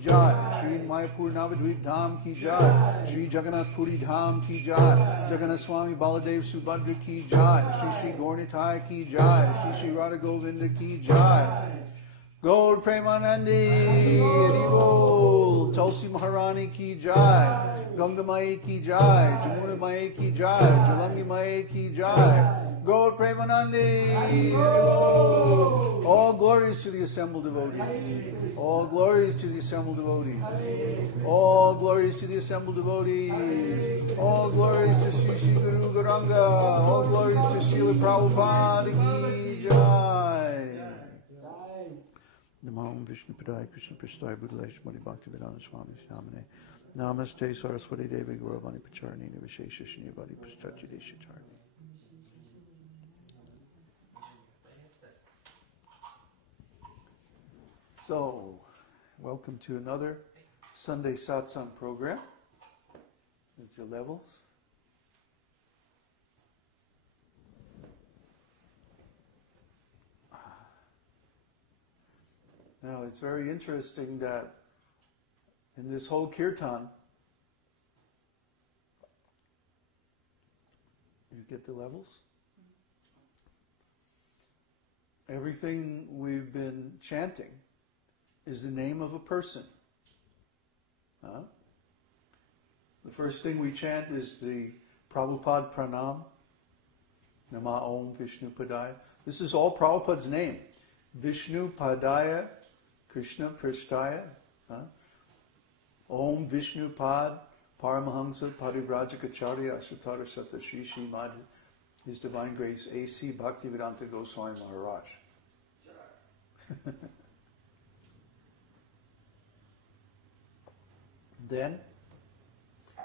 Jai, Shri Mayapur Navadvip Dham ki Jai, Shri Jagannath Puri Dham ki Jai, Jagannath Swami Baladev Subhadra ki Jai, Shri Shri Gaura-nityānanda ki Jai, Shri Shri Radha Govinda ki Jai, Gaur Premanandi, Haribol, Tulsi Maharani ki Jai, Ganga Mai ki Jai, Jamuna Mai ki Jai, Jalangi Mai ki Jai, Gaur Premanandi, Haribol. All glories to the assembled devotees. All glories to the assembled devotees. All glories to the assembled devotees. All glories to Sri Sri Guru Gauranga. All glories to Srila Prabhupada ki Jai. Namam Vishnu Padaya Krishna Prasthaya Buddhalesh Mani Bhaktivedanta Swami Shamane. Namaste Saraswati Devi Gauravani Pacharani Nivishesha Shnivadi Pastachi Deshatarni. So, welcome to another Sunday Satsang program. With your levels. Now, it's very interesting that in this whole kirtan, you get the levels? Everything we've been chanting is the name of a person. Huh? The first thing we chant is the Prabhupada Pranam, Nama Om Vishnu Padaya. This is all Prabhupada's name. Vishnu Padaya, Krishna Prishtaya. Huh? Om Vishnu Pad, Paramahamsa Parivrajaka Ācārya Asatara Sata Shri Srimad, His Divine Grace A.C. Bhaktivedanta Goswami Maharaj. Then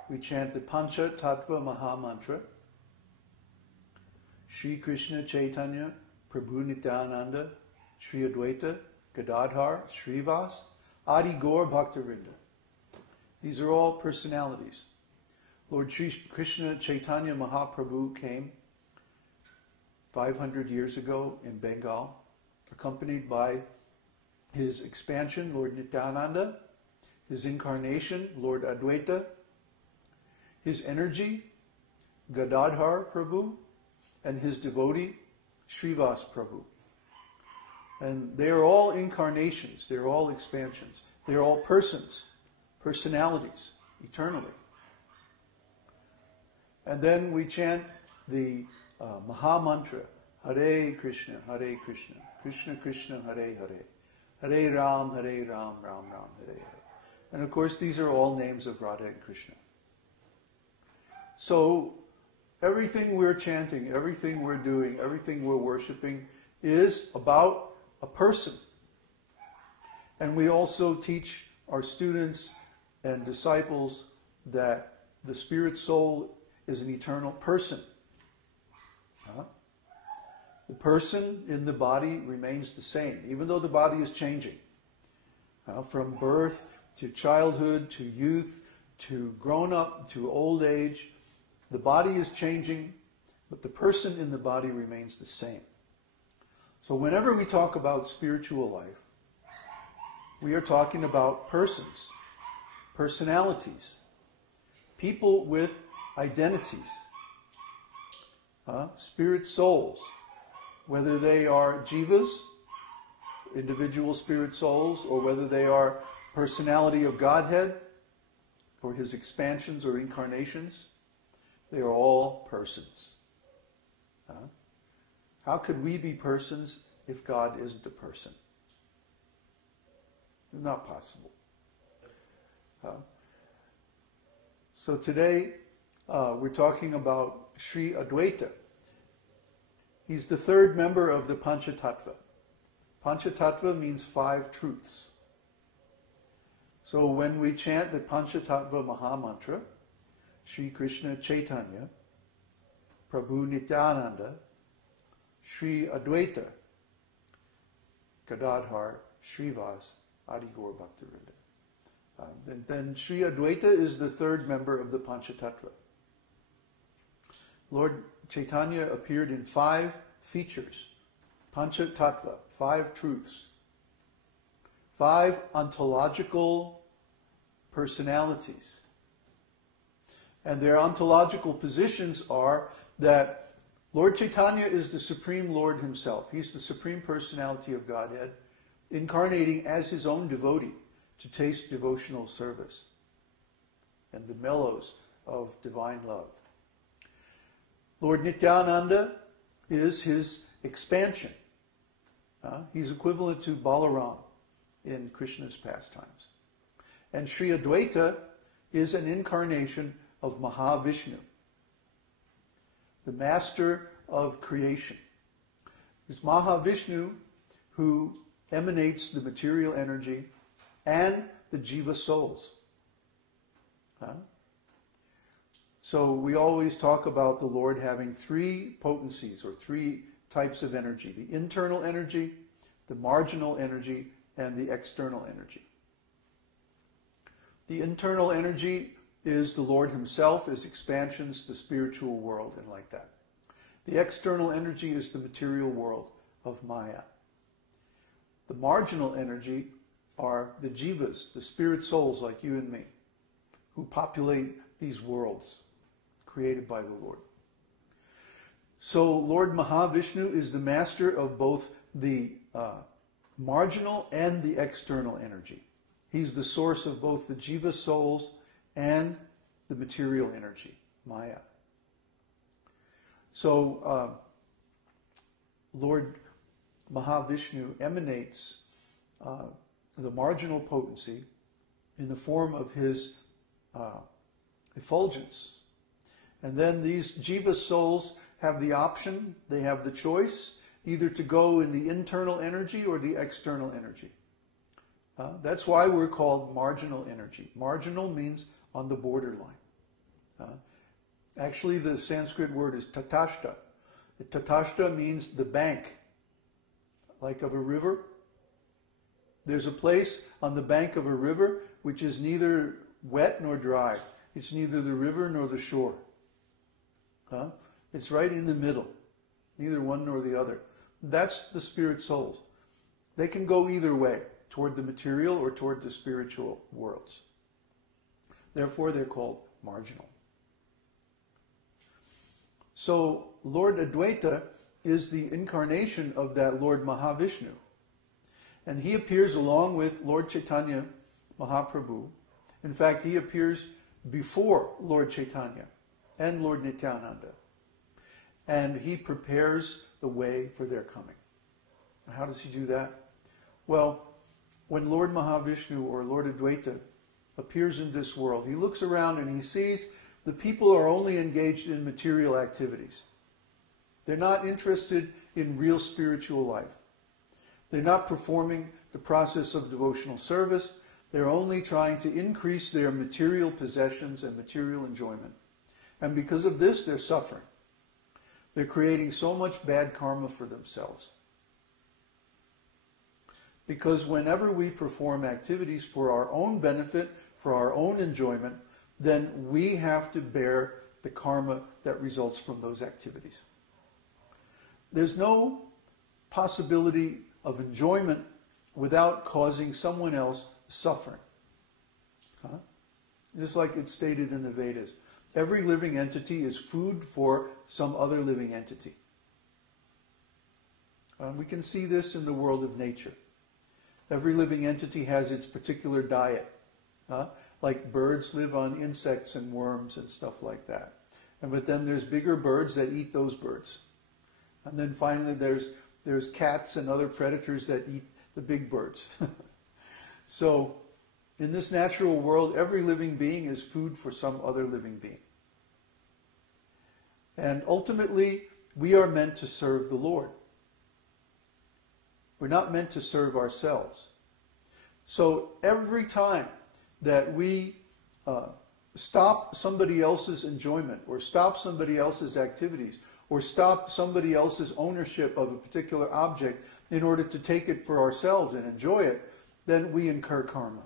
we chant the Pañca-tattva Mahā-mantra. śrī-kṛṣṇa-caitanya, prabhu-nityānanda, śrī-advaita, gadādhara, śrīvāsādi-gaura-bhakta-vṛnda. These are all personalities. Lord Kṛṣṇa-caitanya Mahāprabhu came 500 years ago in Bengal, accompanied by his expansion, Lord Nityananda, his incarnation, Lord Advaita, his energy, Gadādhara Prabhu, and his devotee, Śrīvāsādi-gaura-bhakta-vṛnda. And they are all incarnations, they're all expansions, they're all persons, personalities, eternally. And then we chant the Mahā-mantra, Hare Krishna, Krishna Krishna, Hare Hare, Hare Ram, Ram Ram, Hare Hare. And of course, these are all names of Radha and Krishna. So, everything we're chanting, everything we're doing, everything we're worshiping is about a person. And we also teach our students and disciples that the spirit soul is an eternal person. Huh? The person in the body remains the same, even though the body is changing. From birth to childhood, to youth, to grown up, to old age, the body is changing, but the person in the body remains the same. So whenever we talk about spiritual life, we are talking about persons, personalities, people with identities, spirit souls, whether they are jivas, individual spirit souls, or whether they are personality of Godhead, or his expansions or incarnations, they are all persons. How could we be persons if God isn't a person? It's not possible. So today we're talking about śrī-advaita. He's the third member of the Pañca-tattva. Pañca-tattva means 5 truths. So when we chant the Pañca-tattva Mahā-mantra, śrī-kṛṣṇa-caitanya, prabhu-nityānanda, śrī-advaita, gadādhara, śrīvāsādi-gaura-bhakta-vṛnda. Then śrī-advaita is the third member of the Pañca-tattva. Lord Chaitanya appeared in 5 features. Pañca-tattva, 5 truths. 5 ontological personalities. And their ontological positions are that Lord Chaitanya is the Supreme Lord himself. He's the Supreme Personality of Godhead, incarnating as his own devotee to taste devotional service and the mellows of divine love. Lord Nityananda is his expansion. He's equivalent to Balaram in Krishna's pastimes. And śrī-advaita is an incarnation of Mahavishnu, the master of creation. It's Mahavishnu who emanates the material energy and the jiva souls. So we always talk about the Lord having 3 potencies or 3 types of energy: the internal energy, the marginal energy, and the external energy. The internal energy is the Lord himself, his expansions, the spiritual world, and like that. The external energy is the material world of Maya. The marginal energy are the jivas, the spirit souls like you and me, who populate these worlds created by the Lord. So Lord Mahavishnu is the master of both the marginal and the external energy. He's the source of both the jiva souls and the material energy, Maya. So Lord Mahavishnu emanates the marginal potency in the form of his effulgence. And then these jiva souls have the option, they have the choice, either to go in the internal energy or the external energy. That's why we're called marginal energy. Marginal means on the borderline. Actually, the Sanskrit word is tatashta. The tatashta means the bank, like of a river. There's a place on the bank of a river which is neither wet nor dry. It's neither the river nor the shore. It's right in the middle, neither one nor the other. That's the spirit souls. They can go either way, toward the material or toward the spiritual worlds. Therefore, they're called marginal. So, Lord Advaita is the incarnation of that Lord Mahavishnu. And he appears along with Lord Chaitanya Mahāprabhu. In fact, he appears before Lord Chaitanya and Lord Nityananda. And he prepares the way for their coming. How does he do that? Well, when Lord Mahavishnu or Lord Advaita appears in this world, he looks around and he sees the people are only engaged in material activities. They're not interested in real spiritual life. They're not performing the process of devotional service. They're only trying to increase their material possessions and material enjoyment. And because of this, they're suffering. They're creating so much bad karma for themselves. Because whenever we perform activities for our own benefit, for our own enjoyment, then we have to bear the karma that results from those activities. There's no possibility of enjoyment without causing someone else suffering. Just like it's stated in the Vedas. Every living entity is food for some other living entity. We can see this in the world of nature. Every living entity has its particular diet. Like birds live on insects and worms and stuff like that. But then there's bigger birds that eat those birds. And then finally there's cats and other predators that eat the big birds. So in this natural world, every living being is food for some other living being. And ultimately, we are meant to serve the Lord. We're not meant to serve ourselves. So every time that we stop somebody else's enjoyment, or stop somebody else's activities, or stop somebody else's ownership of a particular object in order to take it for ourselves and enjoy it, then we incur karma.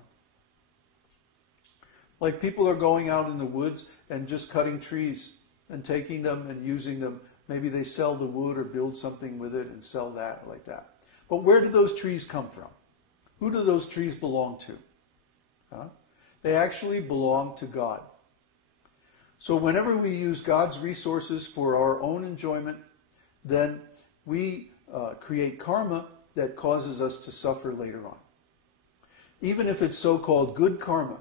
Like people are going out in the woods and just cutting trees and taking them and using them. Maybe they sell the wood or build something with it and sell that like that. But where do those trees come from? Who do those trees belong to? Huh? They actually belong to God. So whenever we use God's resources for our own enjoyment, then we create karma that causes us to suffer later on. Even if it's so-called good karma,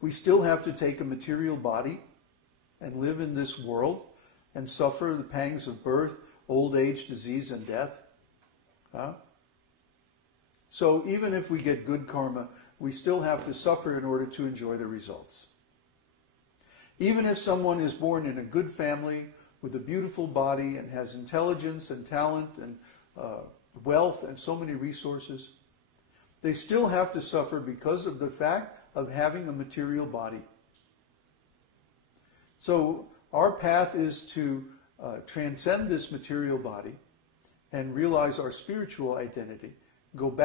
we still have to take a material body and live in this world and suffer the pangs of birth, old age, disease, and death. Huh? So even if we get good karma, we still have to suffer in order to enjoy the results. Even if someone is born in a good family with a beautiful body and has intelligence and talent and wealth and so many resources, they still have to suffer because of the fact of having a material body. So our path is to transcend this material body and realize our spiritual identity, go back